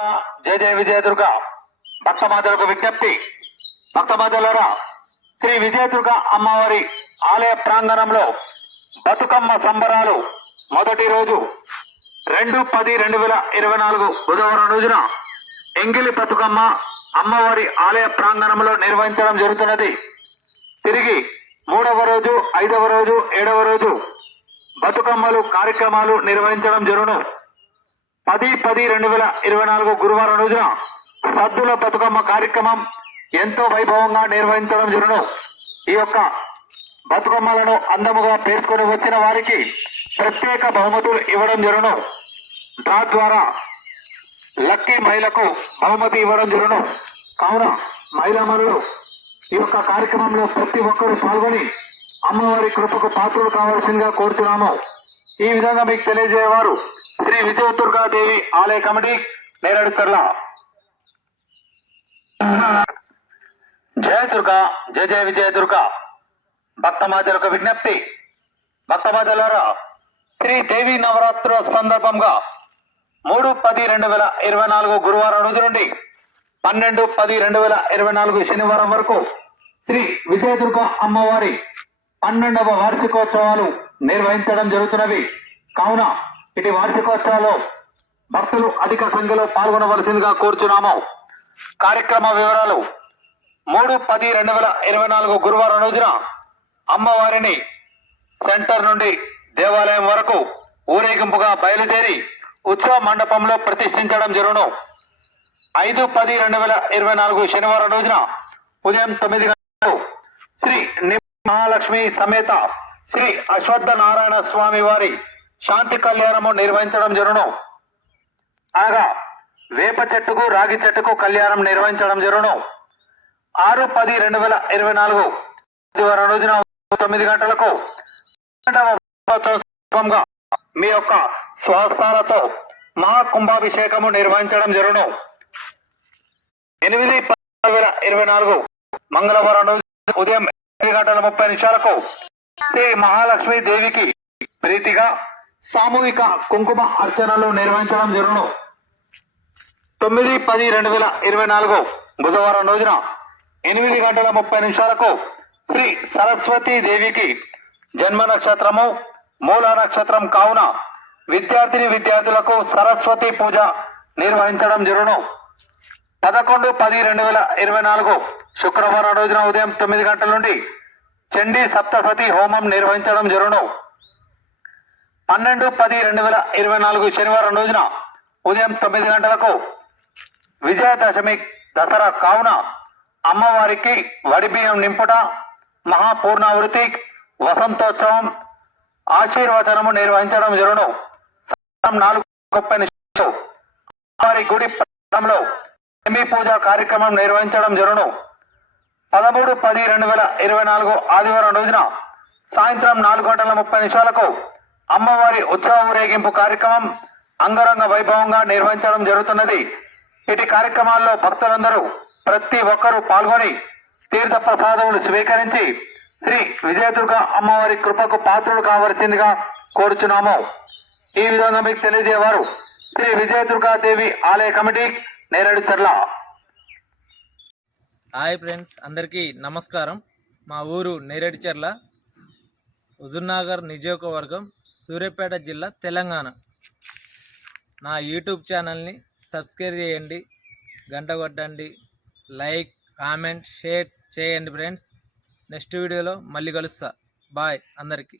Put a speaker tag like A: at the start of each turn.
A: జయ జయ విజయదుర్గ భక్తమాతలకు విజ్ఞప్తి. భక్తమాతలరా శ్రీ విజయదుర్గ అమ్మవారి ఆలయ ప్రాంగణంలో బతుకమ్మ సంబరాలు మొదటి రోజు రెండు పది రెండు వేల ఇరవై నాలుగు బుధవారం రోజున ఎంగిలి బతుకమ్మ అమ్మవారి ఆలయ ప్రాంగణంలో నిర్వహించడం జరుగుతున్నది. తిరిగి మూడవ రోజు ఐదవ రోజు ఏడవ రోజు బతుకమ్మలు కార్యక్రమాలు నిర్వహించడం జరుగును. పది పది రెండు వేల ఇరవై నాలుగు గురువారం రోజున సద్దుల బతుకమ్మ కార్యక్రమం ఎంతో వైభవంగా నిర్వహించడం జరుగును. ఈ యొక్క బతుకమ్మలను అందముగా పేర్కొని వచ్చిన వారికి ప్రత్యేక బహుమతులు ఇవ్వడం జరుగును. డ్రా ద్వారా లక్కీ మహిళకు బహుమతి ఇవ్వడం జరుగును. కావున మహిళామణులు ఈ యొక్క కార్యక్రమంలో ప్రతి ఒక్కరూ పాల్గొని అమ్మవారి కృపకు పాత్రలు కావాల్సిందిగా కోరుతున్నాము. ఈ విధంగా మీకు తెలియజేయవారు. శ్రీ విజయ దుర్గాదేవి ఆలయ కమిటీ నేరడుచర్ల జయ దుర్గా జయ జయ విజయ దుర్గా. భక్తమాతలకు విజ్ఞప్తి. భక్తమాతలారా శ్రీ దేవి నవరాత్రుల సందర్భంగా మూడు పది రెండు వేల ఇరవై నాలుగు గురువారం రోజు నుండి పన్నెండు పది రెండు వేల ఇరవై నాలుగు శనివారం వరకు శ్రీ విజయదుర్గ అమ్మవారి పన్నెండవ వార్షికోత్సవాలు నిర్వహించడం జరుగుతున్నవి కావున ఇటు వార్షికోత్సవాల్లో భక్తులు అధిక సంఖ్యలో పాల్గొనవలసిందిగా కోరుచున్నాము. కార్యక్రమ వివరాలు మూడు పది రెండు వేల ఇరవై నాలుగు గురువారం రోజున అమ్మవారిని సెంటర్ నుండి దేవాలయం వరకు ఊరేగింపుగా బయలుదేరి ఉత్సవ మండపంలో ప్రతిష్ఠించడం జరుగును. ఐదు పది రెండు వేల ఇరవై నాలుగు శనివారం రోజున ఉదయం తొమ్మిది గంటలకు శ్రీ ని- మహాలక్ష్మి సమేత శ్రీ అశ్వత్థ నారాయణ స్వామి వారి శాంతి కళ్యాణము నిర్వహించడం జరును. అనగా వేప చెట్టుకు రాగి చెట్టుకు కళ్యాణం నిర్వహించడం జరును. ఆరు పది రెండు వేల ఇరవై నాలుగు ఆదివారం రోజున తొమ్మిది గంటలకు మీ యొక్క స్వస్థాలతో మహాకుంభాభిషేకము నిర్వహించడం జరును. ఎనిమిది పది వేల ఇరవై నాలుగు మంగళవారం రోజు ఉదయం ఎనిమిది గంటల ముప్పై నిమిషాలకు శ్రీ మహాలక్ష్మి దేవికి ప్రీతిగా సామూహిక కుంకుమ అర్చనలు నిర్వహించడం జరుగును. తొమ్మిది పది రెండు వేల ఇరవై నాలుగు బుధవారం రోజున ఎనిమిది గంటల ముప్పై నిమిషాలకు శ్రీ సరస్వతి దేవికి జన్మ నక్షత్రము మూల నక్షత్రం కావున విద్యార్థిని విద్యార్థులకు సరస్వతి పూజ నిర్వహించడం జరుగును. పదకొండు పది రెండు వేల ఇరవై నాలుగు శుక్రవారం రోజున ఉదయం తొమ్మిది గంటల నుండి చండీ సప్తసతి హోమం నిర్వహించడం జరుగును. పన్నెండు పది రెండు వేల ఇరవై నాలుగు శనివారం రోజున ఉదయం తొమ్మిది గంటలకు విజయదశమి దసరా కావున అమ్మవారికి వడిబియ్యం నింపుట మహాపూర్ణావృతి వసంతోత్సవం ఆశీర్వచనము నిర్వహించడం జరుగును. నాలుగు ముప్పై అమ్మవారి గుడి ప్రాంతంలో సెమీ పూజ కార్యక్రమం నిర్వహించడం జరుగును. పదమూడు పది రెండు వేల ఇరవై నాలుగు ఆదివారం రోజున సాయంత్రం నాలుగు గంటల ముప్పై నిమిషాలకు అమ్మవారి ఉత్సవ ఊరేగింపు కార్యక్రమం అంగరంగ వైభవంగా నిర్వహించడం జరుగుతున్నది. ఇటు కార్యక్రమాల్లో భక్తులందరూ ప్రతి ఒక్కరూ పాల్గొని తీర్థ ప్రసాదములు స్వీకరించి శ్రీ విజయదుర్గ అమ్మవారి కృపకు పాత్రులు కావలసిందిగా కోరుచున్నాము. ఈ విధంగా మీకు తెలియజేవారు శ్రీ విజయదుర్గా దేవి ఆలయ కమిటీ నేరేడు చర్ల
B: హాయ్ ఫ్రెండ్స్ అందరికీ నమస్కారం. మా ఊరు నేరేడుచెర్ల హుజుర్నగర్ నియోజకవర్గం సూర్యాపేట జిల్లా తెలంగాణ. నా యూట్యూబ్ ఛానల్ని సబ్స్క్రైబ్ చేయండి గంట కొట్టండి లైక్ కామెంట్ షేర్ చేయండి ఫ్రెండ్స్. నెక్స్ట్ వీడియోలో మళ్ళీ కలుస్తా. బాయ్ అందరికీ.